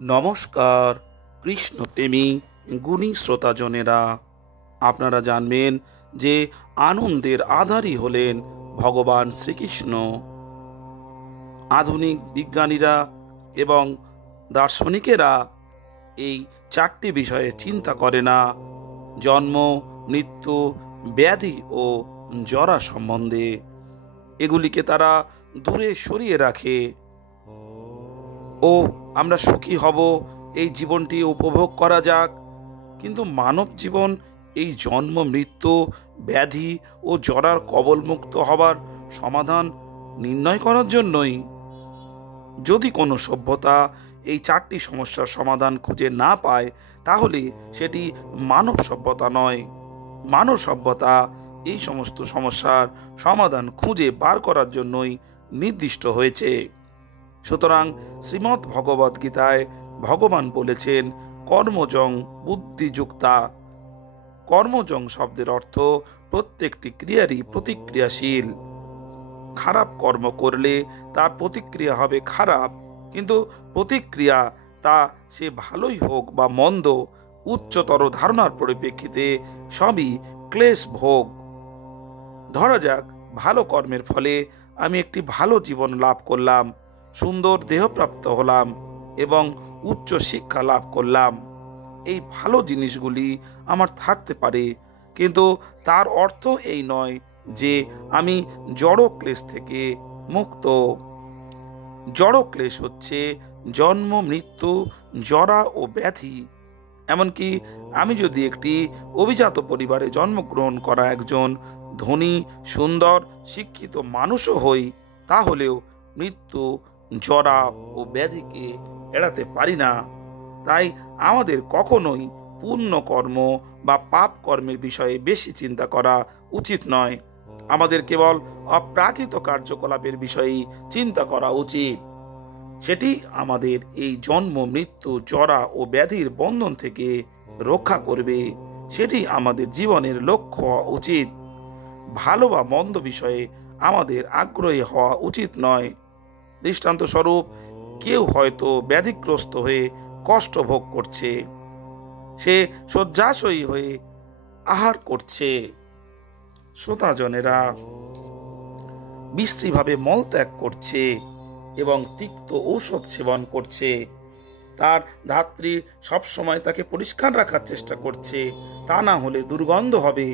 নমস্কার কৃষ্ণপ্রেমী গুণী শ্রোতাজনেরা, আপনারা জানবেন যে আনন্দের আধারই হলেন ভগবান শ্রীকৃষ্ণ। আধুনিক বিজ্ঞানীরা এবং দার্শনিকেরা এই চারটি বিষয়ে চিন্তা করে না: জন্ম, মৃত্যু, ব্যাধি ও জরা সম্বন্ধে। এগুলিকে তারা দূরে সরিয়ে রাখে। ও আমরা সুখী হব, এই জীবনটি উপভোগ করা যাক। কিন্তু মানব জীবন এই জন্ম, মৃত্যু, ব্যাধি ও জরার কবলমুক্ত হবার সমাধান নির্ণয় করার জন্যই। যদি কোনো সভ্যতা এই চারটি সমস্যার সমাধান খুঁজে না পায়, তাহলে সেটি মানব সভ্যতা নয়। মানব সভ্যতা এই সমস্ত সমস্যার সমাধান খুঁজে বার করার জন্যই নির্দিষ্ট হয়েছে। সুতরাং শ্রীমদ্ ভগবদ গীতায় ভগবান বলেছেন, কর্মজং বুদ্ধিযুক্তা। কর্মজং শব্দের অর্থ প্রত্যেকটি ক্রিয়ারই প্রতিক্রিয়াশীল। খারাপ কর্ম করলে তার প্রতিক্রিয়া হবে খারাপ, কিন্তু প্রতিক্রিয়া তা সে ভালোই হোক বা মন্দ, উচ্চতর ধারণার পরিপ্রেক্ষিতে সবই ক্লেশ ভোগ। ধরা যাক, ভালো কর্মের ফলে আমি একটি ভালো জীবন লাভ করলাম, সুন্দর দেহপ্রাপ্ত হলাম এবং উচ্চ শিক্ষা লাভ করলাম। এই ভালো জিনিসগুলি আমার থাকতে পারে, কিন্তু তার অর্থ এই নয় যে আমি জড় ক্লেশ থেকে মুক্ত। জড় ক্লেশ হচ্ছে জন্ম, মৃত্যু, জরা ও ব্যাধি। এমনকি আমি যদি একটি অভিজাত পরিবারে জন্মগ্রহণ করা একজন ধনী, সুন্দর, শিক্ষিত মানুষও হই, তাহলেও মৃত্যু, জরা ও ব্যাধিকে এড়াতে পারি না। তাই আমাদের কখনোই পুণ্য কর্ম বা পাপ কর্মের বিষয়ে বেশি চিন্তা করা উচিত নয়। আমাদের কেবল অপ্রাকৃত কার্যকলাপের বিষয়েই চিন্তা করা উচিত। সেটি আমাদের এই জন্ম, মৃত্যু, জরা ও ব্যাধির বন্ধন থেকে রক্ষা করবে। সেটি আমাদের জীবনের লক্ষ্য হওয়া উচিত। ভালো বা মন্দ বিষয়ে আমাদের আগ্রহী হওয়া উচিত নয়। দৃষ্টান্তস্বরূপ, কেউ হয়তো ব্যাধিগ্রস্ত হয়ে কষ্ট ভোগ করছে, সে শয্যাশয়ী হয়ে আহার করছে। শ্রোতাজনেরা, বিশ্রীভাবে মলত্যাগ করছে এবং তিক্ত ঔষধ সেবন করছে। তার ধাত্রী সবসময় তাকে পরিষ্কার রাখার চেষ্টা করছে, তা না হলে দুর্গন্ধ হবে।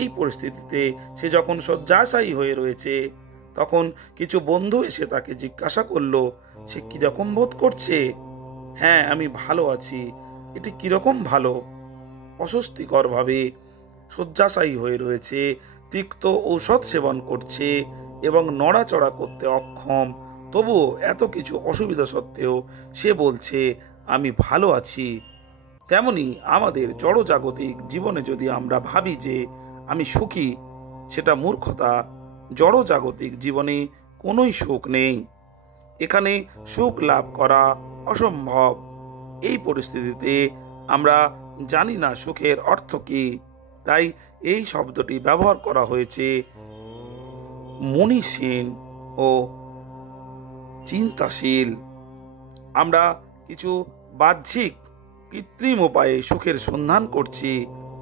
এই পরিস্থিতিতে সে যখন শয্যাশায়ী হয়ে রয়েছে, তখন কিছু বন্ধু এসে তাকে জিজ্ঞাসা করলো, সে কিরকম বোধ করছে? হ্যাঁ, আমি ভালো আছি। এটি কিরকম ভালো? অস্বস্তিকর ভাবে শয্যাশায়ী হয়ে রয়েছে, তিক্ত ঔষধ সেবন করছে এবং নড়াচড়া করতে অক্ষম। তবুও এত কিছু অসুবিধা সত্ত্বেও সে বলছে, আমি ভালো আছি। তেমনি আমাদের জড়জাগতিক জীবনে যদি আমরা ভাবি যে আমি সুখী, সেটা মূর্খতা। জড়জাগতিক জীবনে কোনোই সুখ নেই। এখানে সুখ লাভ করা অসম্ভব। এই পরিস্থিতিতে আমরা জানি না সুখের অর্থ কি। তাই এই শব্দটি ব্যবহার করা হয়েছে মনীষীন ও চিন্তাশীল। আমরা কিছু বাহ্যিক কৃত্রিম উপায়ে সুখের সন্ধান করছি,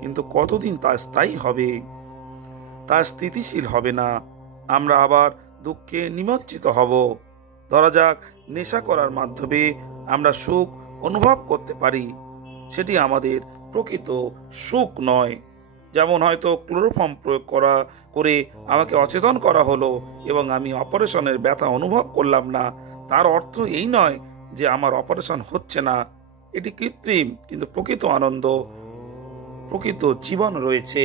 কিন্তু কতদিন তা স্থায়ী হবে? তা স্থিতিশীল হবে না। আমরা আবার দুঃখে নিমজ্জিত হব। ধরা যাক, নেশা করার মাধ্যমে আমরা সুখ অনুভব করতে পারি। সেটি আমাদের প্রকৃত সুখ নয়। যেমন হয়তো ক্লোরোফর্ম প্রয়োগ করে আমাকে অচেতন করা হলো এবং আমি অপারেশনের ব্যথা অনুভব করলাম না। তার অর্থ এই নয় যে আমার অপারেশন হচ্ছে না। এটি কৃত্রিম, কিন্তু প্রকৃত আনন্দ, প্রকৃত জীবন রয়েছে।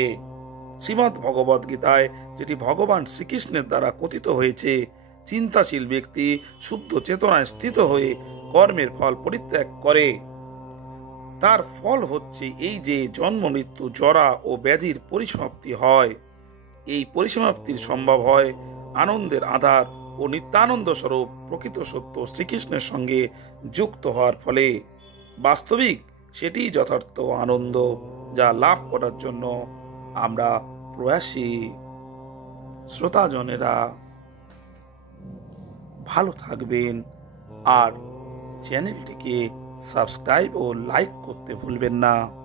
শ্রীমদ্ ভগবদ গীতায় যেটি ভগবান শ্রীকৃষ্ণের দ্বারা কথিত হয়েছে, চিন্তাশীল ব্যক্তি শুদ্ধ চেতনায় স্থিত হয়ে কর্মের ফল পরিত্যাগ করে। তার ফল হচ্ছে এই যে জন্ম, মৃত্যু, জরা ও ব্যাধির পরিসমাপ্তি হয়। এই পরিসমাপ্তির সম্ভব হয় আনন্দের আধার ও নিত্যানন্দ স্বরূপ প্রকৃত সত্য শ্রীকৃষ্ণের সঙ্গে যুক্ত হওয়ার ফলে। বাস্তবিক সেটি যথার্থ আনন্দ, যা লাভ করার জন্য আমরা প্রয়াসী। শ্রোতাজনেরা, ভালো থাকবেন আর চ্যানেলটিকে সাবস্ক্রাইব ও লাইক করতে ভুলবেন না।